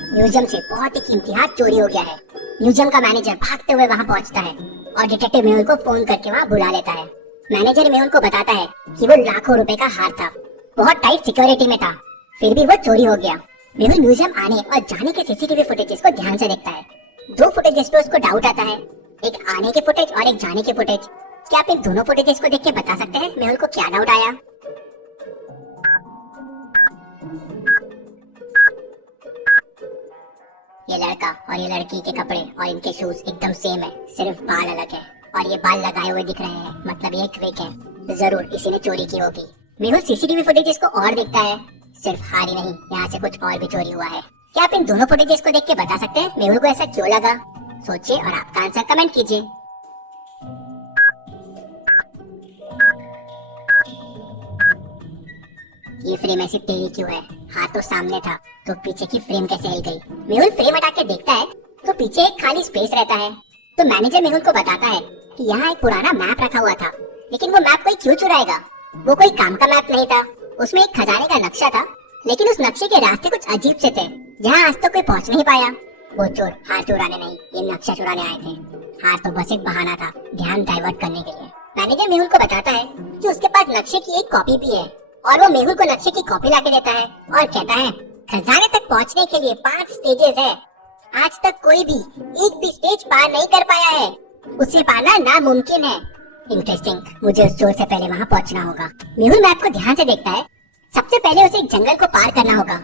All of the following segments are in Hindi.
म्यूजियम से बहुत ही कीमती हार चोरी हो गया है। म्यूजियम का मैनेजर भागते हुए वहाँ पहुँचता है और डिटेक्टिव मेहुल को फोन करके वहाँ बुला लेता है। मैनेजर मेहुल को बताता है कि वो लाखों रुपए का हार था, बहुत टाइट सिक्योरिटी में था, फिर भी वो चोरी हो गया। मेहुल म्यूजियम आने और जाने के सीसीटीवी फुटेजेस को ध्यान से देखता है। दो फुटेजेस पे उसको डाउट आता है, एक आने के फुटेज और एक जाने के फुटेज। क्या आप इन दोनों फुटेजेस को देख के बता सकते हैं मेहुल को क्या डाउट आया? ये लड़का और ये लड़की के कपड़े और इनके शूज एकदम सेम है, सिर्फ बाल अलग है और ये बाल लगाए हुए दिख रहे हैं, मतलब ये क्विक है, जरूर इसी ने चोरी की होगी। मेहुल सीसीटीवी फुटेजेस को और देखता है, सिर्फ हार ही नहीं, यहाँ से कुछ और भी चोरी हुआ है। क्या आप इन दोनों फुटेजेस को देख के बता सकते हैं मेहुल को ऐसा क्यों लगा? सोचिए और आपका आंसर कमेंट कीजिए। ये फ्रेम ऐसी टेढ़ी क्यों है? हाथ तो सामने था, तो पीछे की फ्रेम कैसे हिल गई? मेहुल फ्रेम हटा के देखता है तो पीछे एक खाली स्पेस रहता है। तो मैनेजर मेहुल को बताता है कि यहाँ एक पुराना मैप रखा हुआ था, लेकिन वो मैप कोई क्यों चुराएगा? वो कोई काम का मैप नहीं था, उसमें एक खजाने का नक्शा था, लेकिन उस नक्शे के रास्ते कुछ अजीब से थे, जहाँ आज तक कोई पहुँच नहीं पाया। वो चोर हार चुराने नहीं, ये नक्शा चुराने आए थे। हार तो बस एक बहाना था, ध्यान डाइवर्ट करने के लिए। मैनेजर मेहुल को बताता है कि उसके पास नक्शे की एक कॉपी भी है और वो मेहुल को नक्शे की कॉपी लाके देता है और कहता है खजाने तक पहुंचने के लिए 5 स्टेजेस है, आज तक कोई भी एक भी स्टेज पार नहीं कर पाया है, उसे पाना नामुमकिन है। इंटरेस्टिंग, मुझे उस चोर से पहले वहाँ पहुँचना होगा। मेहुल मैप को ध्यान से देखता है, सबसे पहले उसे एक जंगल को पार करना होगा,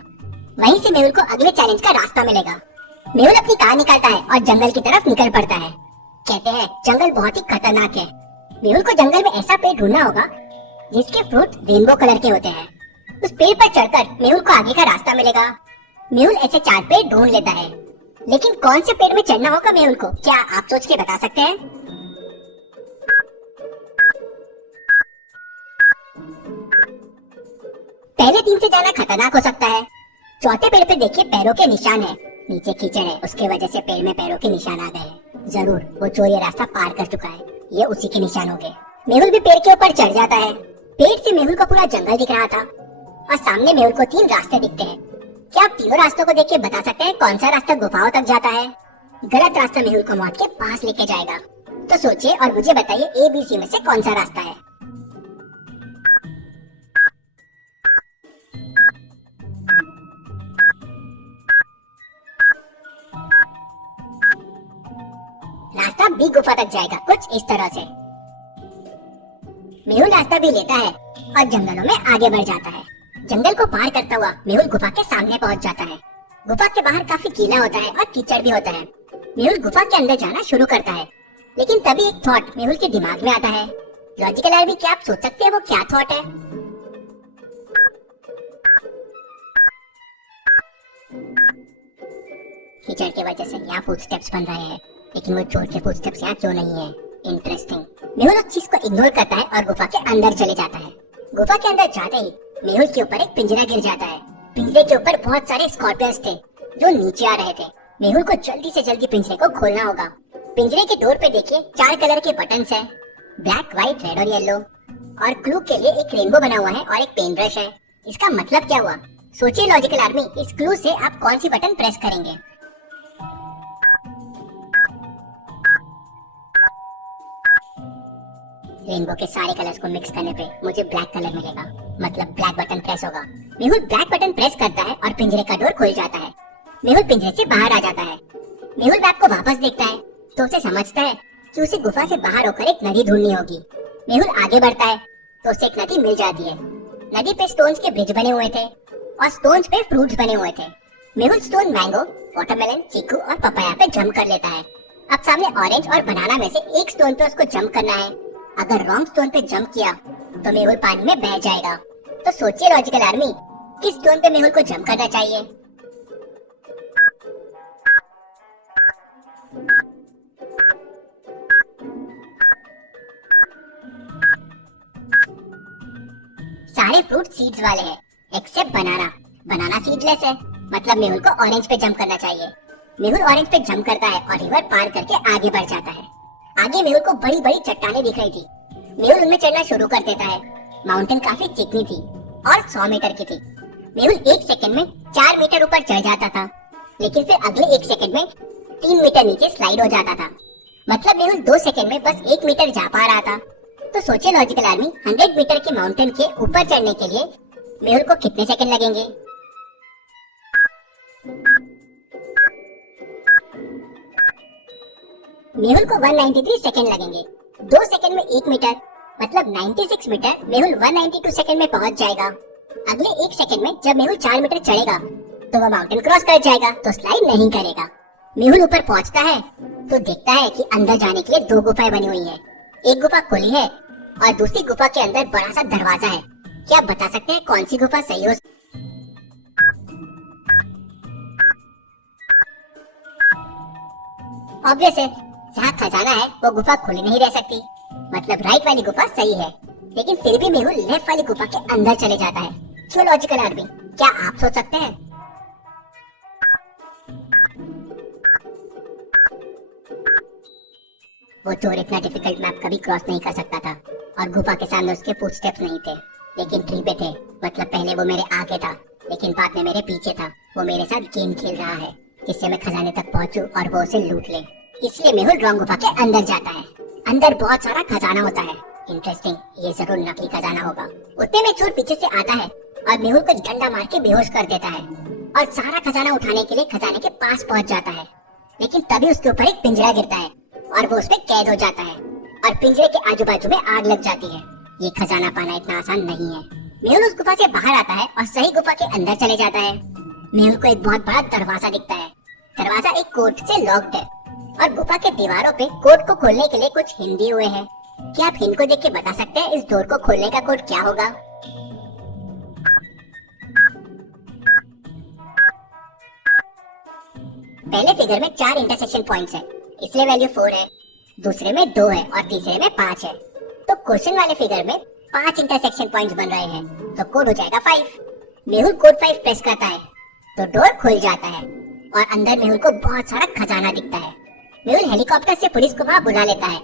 वहीं से मेहुल को अगले चैलेंज का रास्ता मिलेगा। मेहुल अपनी कार निकालता है और जंगल की तरफ निकल पड़ता है। कहते हैं जंगल बहुत ही खतरनाक है। मेहुल को जंगल में ऐसा पेड़ ढूंढना होगा जिसके फ्रूट रेनबो कलर के होते हैं। उस पेड़ पर चढ़कर मेहुल को आगे का रास्ता मिलेगा। मेहुल ऐसे 4 पेड़ ढूंढ लेता है, लेकिन कौन से पेड़ में चढ़ना होगा मेहुल को, क्या आप सोच के बता सकते हैं? पहले 3 से जाना खतरनाक हो सकता है। चौथे पेड़ पे देखिए पैरों के निशान है, नीचे कीचड़ है, उसके वजह से पेड़ में पैरों के निशान आ गए हैं। जरूर वो चोर ये रास्ता पार कर चुका है, ये उसी के निशान होंगे। मेहुल भी पेड़ के ऊपर चढ़ जाता है। पेड़ से मेहुल को पूरा जंगल दिख रहा था और सामने मेहुल को 3 रास्ते दिखते हैं। क्या आप तीनों रास्तों को देख के बता सकते हैं कौन सा रास्ता गुफाओं तक जाता है? गलत रास्ता मेहुल को मौत के पास लेके जाएगा, तो सोचिए और मुझे बताइए ABC में से कौन सा रास्ता है? रास्ता B गुफा तक जाएगा, कुछ इस तरह से। मेहुल रास्ता भी लेता है और जंगलों में आगे बढ़ जाता है। जंगल को पार करता हुआ मेहुल गुफा के सामने पहुंच जाता है। गुफा के बाहर काफी गीला होता है और कीचड़ भी होता है। मेहुल गुफा के अंदर जाना शुरू करता है, लेकिन तभी एक थॉट मेहुल के दिमाग में आता है। लॉजिकल आरबी, क्या आप सोच सकते हैं वो क्या थॉट है? कीचड़ की वजह से यहाँ फुटस्टेप्स बन रहे हैं, लेकिन वो चोर के फुटस्टेप्स यहाँ क्यों नहीं है? इंटरेस्टिंग। मेहुल उस चीज को इग्नोर करता है और गुफा के अंदर चले जाता है। गुफा के अंदर जाते ही मेहुल के ऊपर एक पिंजरा गिर जाता है। पिंजरे के ऊपर बहुत सारे स्कॉर्पियंस थे जो नीचे आ रहे थे। मेहुल को जल्दी से जल्दी पिंजरे को खोलना होगा। पिंजरे के डोर पे देखिए 4 कलर के बटन्स हैं, ब्लैक, व्हाइट, रेड और येलो, और क्लू के लिए एक रेनबो बना हुआ है और एक पेन ब्रश है। इसका मतलब क्या हुआ? सोचिए लॉजिकल आर्मी, इस क्लू से आप कौन सी बटन प्रेस करेंगे? रेनबो के सारे कलर्स को मिक्स करने पे मुझे ब्लैक कलर मिलेगा, मतलब ब्लैक बटन प्रेस होगा। मेहुल ब्लैक बटन प्रेस करता है और पिंजरे का डोर खुल जाता है। मेहुल पिंजरे से बाहर आ जाता है। मेहुल मैप को वापस देखता है तो उसे समझता है कि उसे गुफा से बाहर होकर एक नदी ढूंढनी होगी। मेहुल आगे बढ़ता है तो उसे एक नदी मिल जाती है। नदी पे स्टोन्स के ब्रिज बने हुए थे और स्टोन्स पे फ्रूट्स बने हुए थे। मेहुल स्टोन मैंगो, वाटरमेलन, चीकू और पपाया पे जंप कर लेता है। अब सामने ऑरेंज और बनाना में से एक स्टोन पे उसको जंप करना है। अगर रॉन्ग स्टोन पे जंप किया तो मेहुल पानी में बह जाएगा। तो सोचिए लॉजिकल आर्मी, किस स्टोन पे मेहुल को जंप करना चाहिए? सारे फ्रूट सीड्स वाले हैं एक्सेप्ट बनाना। बनाना सीडलेस है, मतलब मेहुल को ऑरेंज पे जंप करना चाहिए। मेहुल ऑरेंज पे जंप करता है और रिवर पार करके आगे बढ़ जाता है। आगे मेहुल को बड़ी बड़ी चट्टानें दिख रही थी। मेहुल उनमें चढ़ना शुरू कर देता है। माउंटेन काफी चिकनी थी और 100 मीटर की थी। मेहुल 1 सेकंड में 4 मीटर ऊपर चढ़ जाता था। लेकिन फिर अगले 1 सेकंड में 3 मीटर नीचे स्लाइड हो जाता था। मतलब मेहुल 2 सेकंड में बस 1 मीटर जा पा रहा था। तो सोचिए लॉजिकल आर्मी, 100 मीटर की माउंटेन के ऊपर चढ़ने के लिए मेहुल को कितने सेकंड लगेंगे? मेहुल को 193 सेकंड लगेंगे। 2 सेकंड में 1 मीटर, मतलब 96 मीटर मेहुल 192 सेकंड में पहुंच जाएगा। अगले 1 सेकंड में जब मेहुल 4 मीटर चढ़ेगा तो वह माउंटेन क्रॉस कर जाएगा, तो स्लाइड नहीं करेगा। मेहुल ऊपर पहुंचता है तो देखता है कि अंदर जाने के लिए 2 गुफाएं बनी हुई है। एक गुफा खुली है और दूसरी गुफा के अंदर बड़ा सा दरवाजा है। क्या आप बता सकते हैं कौन सी गुफा सही हो? ऑब्वियस है, जहाँ खजाना है वो गुफा खुली नहीं रह सकती। मतलब राइट वाली गुफा सही है, लेकिन फिर भी मेहुल लेफ्ट वाली गुफा के अंदर चले जाता है। क्यों लॉजिकल आदमी, क्या आप सोच सकते हैं? वो चोर इतना डिफिकल्ट मैप कभी क्रॉस नहीं कर सकता था और गुफा के सामने उसके फुटस्टेप्स नहीं थे, लेकिन ट्री पे थे। मतलब पहले वो मेरे आगे था, लेकिन बाद में मेरे पीछे था। वो मेरे साथ गेम खेल रहा है जिससे मैं खजाने तक पहुंचूं और वो उसे लूट ले। इसलिए मेहुल रॉन्ग गुफा के अंदर जाता है। अंदर बहुत सारा खजाना होता है। इंटरेस्टिंग, ये जरूर नकली खजाना होगा। उतने में चोर पीछे से आता है और मेहुल को डंडा मार के बेहोश कर देता है और सारा खजाना उठाने के लिए खजाने के पास पहुंच जाता है। लेकिन तभी उसके ऊपर एक पिंजरा गिरता है और वो उसमें कैद हो जाता है और पिंजरे के आजू बाजू में आग लग जाती है। ये खजाना पाना इतना आसान नहीं है। मेहुल उस गुफा से बाहर आता है और सही गुफा के अंदर चले जाता है। मेहुल को एक बहुत बड़ा दरवाजा दिखता है। दरवाजा एक कोड से लॉक्ड है और गुफा के दीवारों पे कोड को खोलने के लिए कुछ हिंदी हुए हैं। क्या आप हिंद को देख के बता सकते हैं इस डोर को खोलने का कोड क्या होगा? पहले फिगर में 4 इंटरसेक्शन पॉइंट्स है, इसलिए वैल्यू 4 है। दूसरे में 2 है और तीसरे में 5 है। तो क्वेश्चन वाले फिगर में 5 इंटरसेक्शन पॉइंट्स बन रहे हैं, तो कोड हो जाएगा 5। मेहुल कोड 5 प्रेस करता है तो डोर खुल जाता है और अंदर मेहुल को बहुत सारा खजाना दिखता है। मेहुल हेलीकॉप्टर से पुलिस को वहाँ बुला लेता है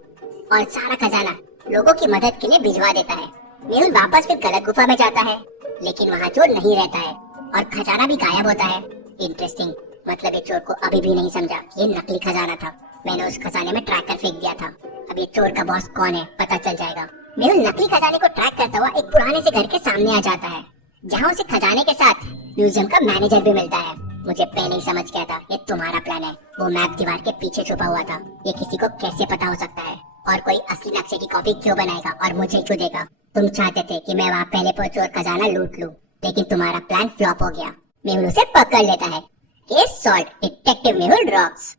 और सारा खजाना लोगों की मदद के लिए भिजवा देता है। मेहुल वापस फिर गलत गुफा में जाता है, लेकिन वहाँ चोर नहीं रहता है और खजाना भी गायब होता है। इंटरेस्टिंग, मतलब ये चोर को अभी भी नहीं समझा ये नकली खजाना था। मैंने उस खजाने में ट्रैकर फेंक दिया था। अब ये चोर का बॉस कौन है पता चल जाएगा। मेहुल नकली खजाने को ट्रैक करता हुआ एक पुराने से घर के सामने आ जाता है, जहाँ उसे खजाने के साथ म्यूजियम का मैनेजर भी मिलता है। मुझे पहले ही समझ गया था ये तुम्हारा प्लान है। वो मैप दीवार के पीछे छुपा हुआ था। ये किसी को कैसे पता हो सकता है? और कोई असली नक्शे की कॉपी क्यों बनाएगा और मुझे क्यों देगा? तुम चाहते थे कि मैं वहाँ पहले पहुंचूं और खजाना लूट लूं, लेकिन तुम्हारा प्लान फ्लॉप हो गया। मेहुल उसे पकड़ लेता है। Case solve, detective Mehul rocks.